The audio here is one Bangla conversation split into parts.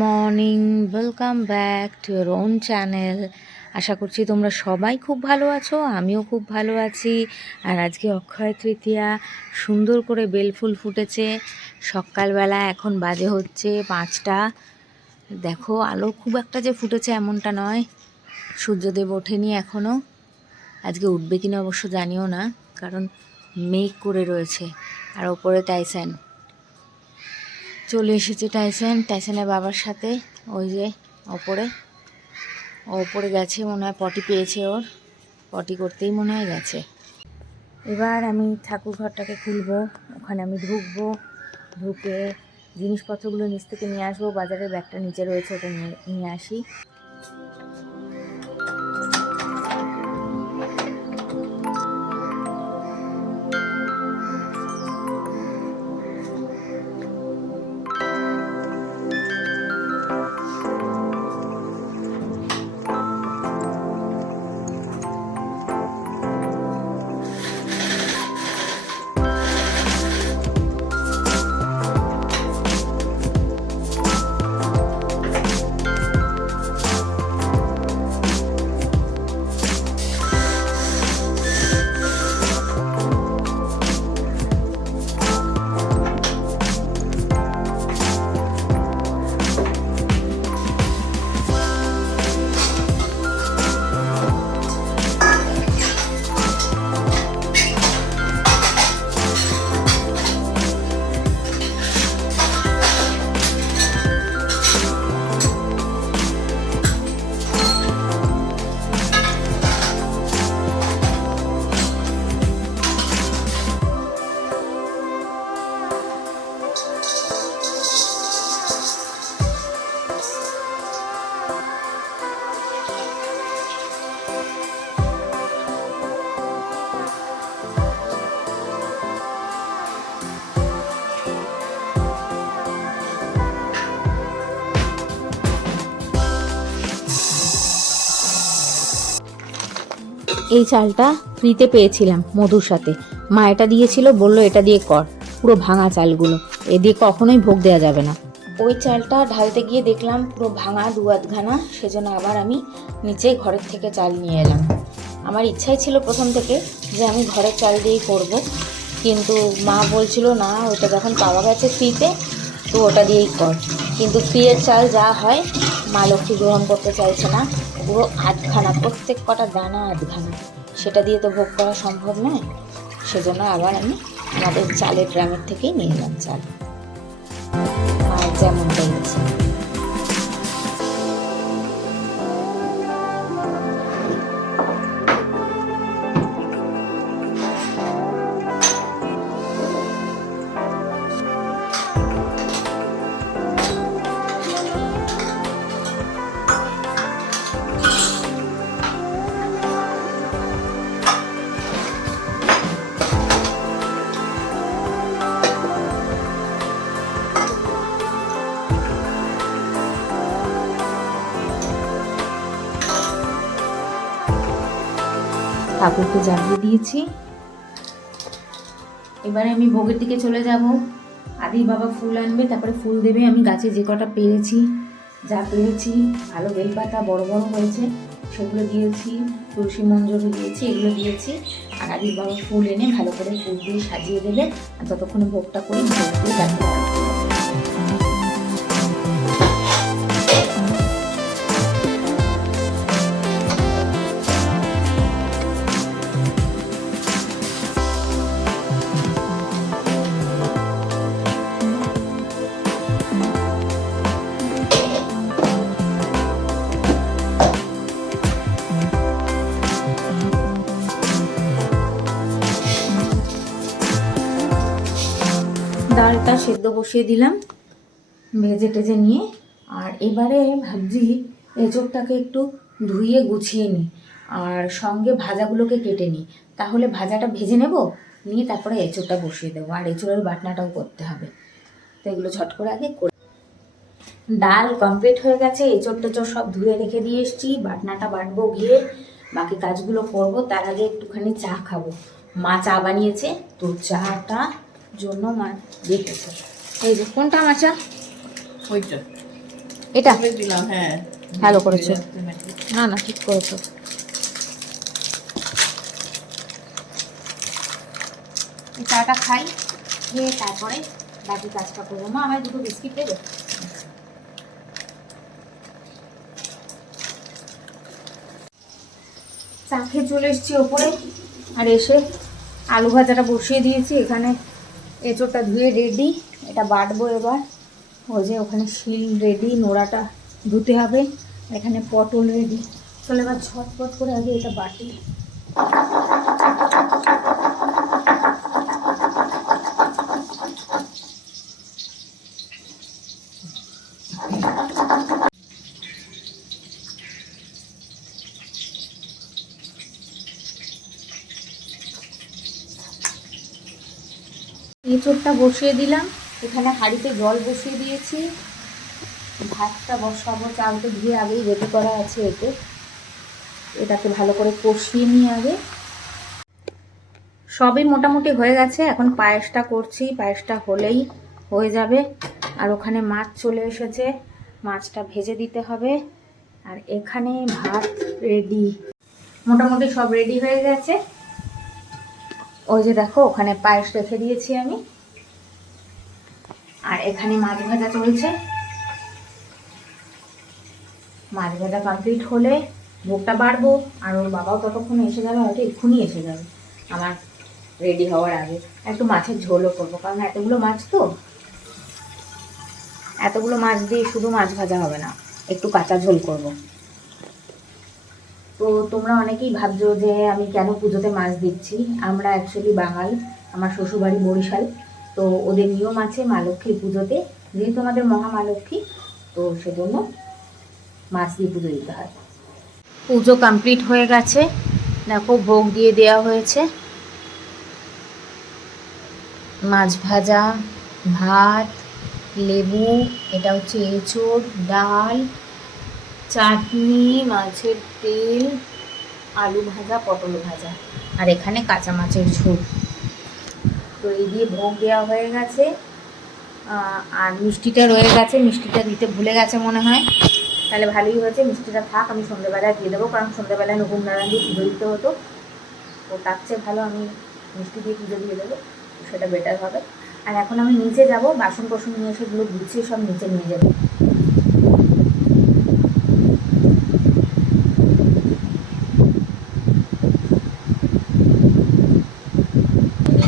Morning, welcome back to your own channel. আশা করছি তোমরা সবাই খুব ভালো আছো, আমিও খুব ভালো আছি। আর আজকে অক্ষয় তৃতীয়া, সুন্দর করে বেলফুল ফুটেছে সকালবেলা। এখন বাজে হচ্ছে 5টা। দেখো, আলো খুব একটা যে ফুটেছে এমনটা নয়, সূর্যদেব ওঠেনি এখনও। আজকে উঠবে কিনা অবশ্য জানিও না, কারণ মেঘ করে রয়েছে। আর ওপরে টাইসান চলে এসেছে। টাইসানের বাবার সাথে ওই যে ওপরে গেছে, মনে হয় পটি পেয়েছে, ওর পটি করতেই মনে হয় গেছে। এবার আমি ঠাকুর ঘরটাকে খুলবো, ওখানে আমি ঢুকবো, ঢুকে জিনিসপত্রগুলো নিচ থেকে নিয়ে আসবো। বাজারের ব্যাগটা নিচে রয়েছে, ওটা নিয়ে আসি। এই চালটা ফ্রিতে পেয়েছিলাম মধুর সাথে, মা এটা দিয়েছিল, বললো এটা দিয়ে কর। পুরো ভাঙা চালগুলো, এ দিয়ে কখনোই ভোগ দেওয়া যাবে না। ওই চালটা ঢালতে গিয়ে দেখলাম পুরো ভাঙা 2-8 সেজন্য আবার আমি নিচে ঘরের থেকে চাল নিয়ে এলাম। আমার ইচ্ছাই ছিল প্রথম থেকে যে আমি ঘরের চাল দিয়েই করব, কিন্তু মা বলছিল না, ওটা যখন পাওয়া গেছে ফ্রিতে তো ওটা দিয়েই কর। কিন্তু ফ্রিয়ের চাল যা হয়, মা লক্ষ্মী গ্রহণ করতে চাইছে না। পুরো 8খানা, প্রত্যেক কটা দানা 8খানা, সেটা দিয়ে তো ভোগ করা সম্ভব নয়। সেজন্য আবার আমি আমাদের চালের ড্রামের থেকেই নিয়ে এলাম চাল, আর যেমনটাই আছে। ঠাকুরকে জাগিয়ে দিয়েছি, এবারে আমি ভোগের দিকে চলে যাব। আদি বাবা ফুল আনবে, তারপরে ফুল দেবে। আমি গাছে যে কটা পেরেছি, ভালো বেলপাতা বড় বড় হয়েছে সেগুলো দিয়েছি, তুলসী মঞ্জরি দিয়েছি, এগুলো দিয়েছি। আর আদি বাবা ফুল এনে ভালো করে ফুল দিয়ে সাজিয়ে দেবে। আর ততক্ষণে ভোগটা করি, ভোগ দিয়ে তারপরে ডালটা সেদ্ধ বসিয়ে দিলাম ভেজে টেজে নিয়ে। আর এবারে ভাবছি এঁচোড়টাকে একটু ধুয়ে গুছিয়ে নিই, আর সঙ্গে ভাজাগুলোকে কেটে নিই। তাহলে ভাজাটা ভেজে নেব, নিয়ে তারপরে এঁচোড়টা বসিয়ে দেবো। আর এঁচোড়ের বাটনাটাও করতে হবে, তো এগুলো ঝট করে আগে করে। ডাল কমপ্লিট হয়ে গেছে, এঁচোড় টেচোড় সব ধুয়ে রেখে দিয়ে এসেছি। বাটনাটা বাটবো গিয়ে, বাকি কাজগুলো করব। তার আগে একটুখানি চা খাবো। মা চা বানিয়েছে, তো চাটা জন্য মা রেখেছে। এই যে কোনটা আমার চা, ওইটা এটা দিলাম, হ্যাঁ ভালো করেছো। না না, ঠিক করেছো। এই চাটা খাই, খেয়ে তারপরে বাকি কাজটা করবো। মা আমায় দুটো বিস্কিট দেবে? চা খেয়ে চলে এসেছি ওপরে, আর এসে আলু ভাজাটা বসিয়ে দিয়েছি। এখানে এঁচোড়টা ধুয়ে রেডি, এটা বাটবো এবার। ওই যে ওখানে শিল রেডি, নোড়াটা ধুতে হবে। এখানে পটল রেডি। চলে এবার ঝটপট করে আগে এটা বাটি। এঁচোড়টা বসিয়ে দিলাম, এখানে হাঁড়িতে জল বসিয়ে দিয়েছি। ভাতটা বসাবো, চালটা ধুয়ে আগেই রেডি করা আছে। এটাকে ভালো করে কষিয়ে নিয়ে আগে। সবই মোটামুটি হয়ে গেছে, এখন পায়েসটা করছি। পায়েসটা হলেই হয়ে যাবে। আর ওখানে মাছ চলে এসেছে, মাছটা ভেজে দিতে হবে। আর এখানে ভাত রেডি, মোটামুটি সব রেডি হয়ে গেছে। ওই যে দেখো ওখানে পায়েস রেখে দিয়েছি আমি। আর এখানে মাছ ভাজা চলছে। মাছ ভাজা কমপ্লিট হলে ভোগটা বাড়বো। আর ওর বাবাও ততক্ষণে এসে যাবে, হয়তো এক্ষুনি এসে যাবে আমার রেডি হওয়ার আগে। একটু মাছের ঝোলও করবো, কারণ এতগুলো মাছ তো, এতগুলো মাছ দিয়ে শুধু মাছ ভাজা হবে না, একটু কাঁচা ঝোল করব। তো তোমরা অনেকেই ভাবছো যে আমি কেন পুজোতে মাছ দিচ্ছি। আমরা অ্যাকচুয়ালি বাঙাল, আমার শ্বশুরবাড়ি বরিশাল। তো ওদের নিয়ম আছে মা লক্ষ্মীর পুজোতে, যেহেতু আমাদের মহা মা লক্ষ্মী, তো সেজন্য মাছ দিয়ে পুজো দিতে হয়। পুজো কমপ্লিট হয়ে গেছে, দেখো ভোগ দিয়ে দেওয়া হয়েছে। মাছ ভাজা, ভাত, লেবু, এটা হচ্ছে এঁচোড়, ডাল, চাটনি, মাছের তেল, আলু ভাজা, পটল ভাজা, আর এখানে কাঁচা মাছের ঝোল। তো এই দিয়ে ভোগ দেওয়া হয়ে গেছে। আর মিষ্টিটা রয়ে গেছে, মিষ্টিটা দিতে ভুলে গেছে মনে হয়। তাহলে ভালোই হয়েছে, মিষ্টিটা থাক, আমি সন্ধ্যেবেলায় দিয়ে দেবো। কারণ সন্ধ্যেবেলায় নকুম নারায়ণ দিয়ে পুজো দিতে হতো, তো তার চেয়ে ভালো আমি মিষ্টি দিয়ে পুজো দিয়ে দেবো, সেটা বেটার হবে। আর এখন আমি নিচে যাব, বাসন কোসন নিয়ে সেগুলো গুছিয়ে সব নিচে নিয়ে যাবো।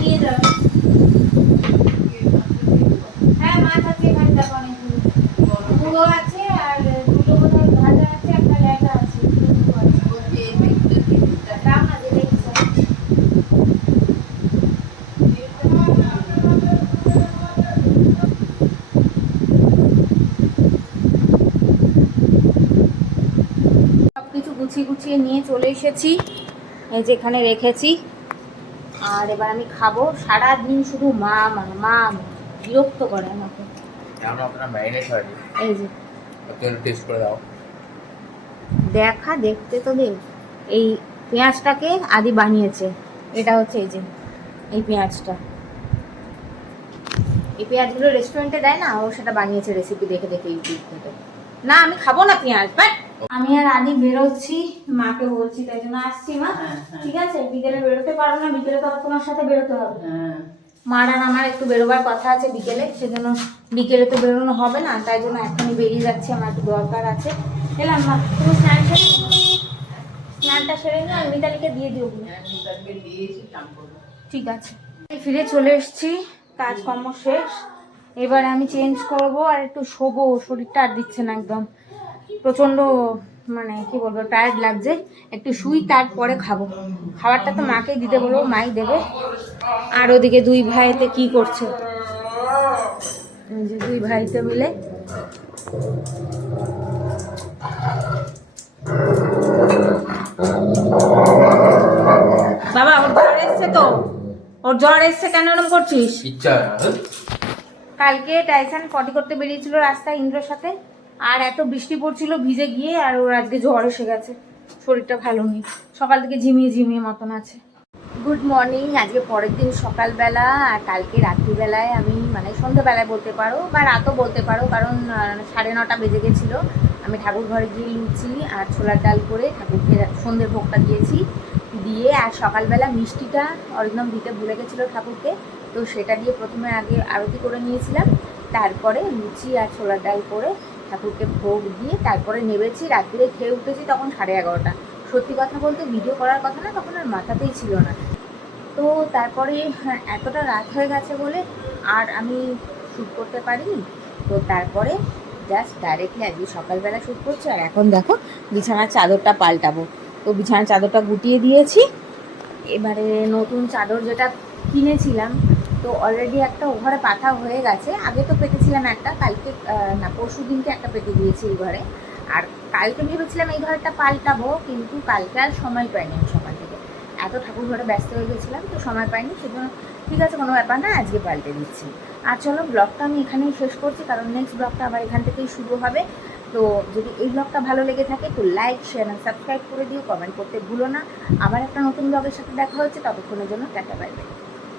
নিয়ে যাবো। হ্যাঁ, মাছ আছে এখানে, দেখো অনেকগুলো পুরো আছে, আর দুটো বোধহয় ভাজা আছে, একটা ল্যাটা আছে। দাম না যেটা ইচ্ছা। সব কিছু গুছিয়ে গুছিয়ে নিয়ে চলে এসেছি, এই যে এখানে রেখেছি। আর এবার আমি খাবো। সারাদিন শুধু মা মা মা, বিরক্ত করে আমাকে। এই যে টেস্ট করে দাও। দেখা, দেখতে তো দেখ। এই পেঁয়াজটাকে আদি বানিয়েছে, এটা হচ্ছে এই যে এই পেঁয়াজটা, এই পেঁয়াজগুলো রেস্টুরেন্টে দেয় না, ও সেটা বানিয়েছে রেসিপি দেখে দেখে ইউটিউব থেকে। না আমি খাবো না পেঁয়াজ, বাট আমি আর আদি বেরোচ্ছি, মাকে বলছি, তাই জন্য আসছি। মা ঠিক আছে, বিকেলে বেরোতে পারবো না, বিকেলে তো তোমার সাথে বেরোতে হবে। মার আর আমার একটু বেরোবার কথা আছে বিকেলে, সেজন্য বিকেলে তো বেরোনো হবে না, তাই জন্য এখনই বেরিয়ে যাচ্ছি, আমার একটু দরকার আছে। এলাম মা, তুমি স্নানটা সেরে নিয়ে আর মিতালিকে দিয়ে দিও। ঠিক আছে, ফিরে চলে এসেছি, কাজকর্ম শেষ। এবারে আমি চেঞ্জ করব আর একটু শোবো, শরীরটা আর দিচ্ছে না একদম, প্রচণ্ড মানে কি বলবো, টায়ার্ড লাগছে। একটু শুই, তারপরে খাবো। খাবারটা তো মাকেই দিতে বলবো, মাই দেবে। আর ওদিকে দুই ভাইতে কি করছে, যে দুই ভাইতে মিলে বাবা ওর জ্বর এসছে, তো ওর জ্বর এসছে, কেন এরকম করছিস? কালকে টাইসান পটি করতে বেরিয়েছিল রাস্তায় ইন্দ্রর সাথে, আর এত বৃষ্টি পড়ছিল, ভিজে গিয়ে আর ওর আজকে জ্বর এসে গেছে। শরীরটা ভালো নেই, সকাল থেকে ঝিমিয়ে ঝিমিয়ে মতন আছে। Good morning. আজকে পরের দিন সকালবেলা, আর কালকে রাত্রিবেলায় আমি মানে সন্ধ্যেবেলায় বলতে পারো বা রাতও বলতে পারো, কারণ 9:30 বেজে গেছিলো। আমি ঠাকুর ঘরে গিয়ে লুচি আর ছোলার ডাল করে ঠাকুরকে সন্ধ্যের ভোগটা দিয়েছি, দিয়ে আর সকালবেলা মিষ্টিটা অরিন্দম দিতে ভুলে গেছিলো ঠাকুরকে, তো সেটা দিয়ে প্রথমে আগে আরতি করে নিয়েছিলাম, তারপরে লুচি আর ছোলার ডাল করে ঠাকুরকে ভোগ দিয়ে তারপরে নেমেছি। রাত্রিরে খেয়ে উঠেছি তখন 11:30। সত্যি কথা বলতে ভিডিও করার কথা না, তখন আর মাথাতেই ছিল না। তো তারপরে এতটা রাত হয়ে গেছে বলে আর আমি শ্যুট করতে পারিনি। তো তারপরে জাস্ট ডাইরেক্টলি আজকে সকালবেলা শ্যুট করছি। আর এখন দেখো বিছানার চাদরটা পাল্টাবো, তো বিছানার চাদরটা গুটিয়ে দিয়েছি। এবারে নতুন চাদর যেটা কিনেছিলাম, তো অলরেডি একটা ওঘরে পাতা হয়ে গেছে। আগে তো পেতেছিলাম একটা, কালকে না পরশু দিনকে একটা পেতে দিয়েছি এই ঘরে। আর কালকে ভেবেছিলাম এই ঘরটা পাল্টাবো, কিন্তু কালকে আর সময় পাইনি। আমি সকাল থেকে এত ঠাকুর ঘরে ব্যস্ত হয়ে গেছিলাম, তো সময় পাইনি। সেজন্য ঠিক আছে, কোনো ব্যাপার না, আজকে পাল্টে দিচ্ছি। আর চলো ব্লগটা আমি এখানেই শেষ করছি, কারণ নেক্সট ব্লগটা আবার এখান থেকেই শুরু হবে। তো যদি এই ব্লগটা ভালো লেগে থাকে তো লাইক, শেয়ার আর সাবস্ক্রাইব করে দিও, কমেন্ট করতে ভুলো না। আবার একটা নতুন ব্লগের সাথে দেখা হচ্ছে, ততক্ষণের জন্য টাটা, বাই বাই।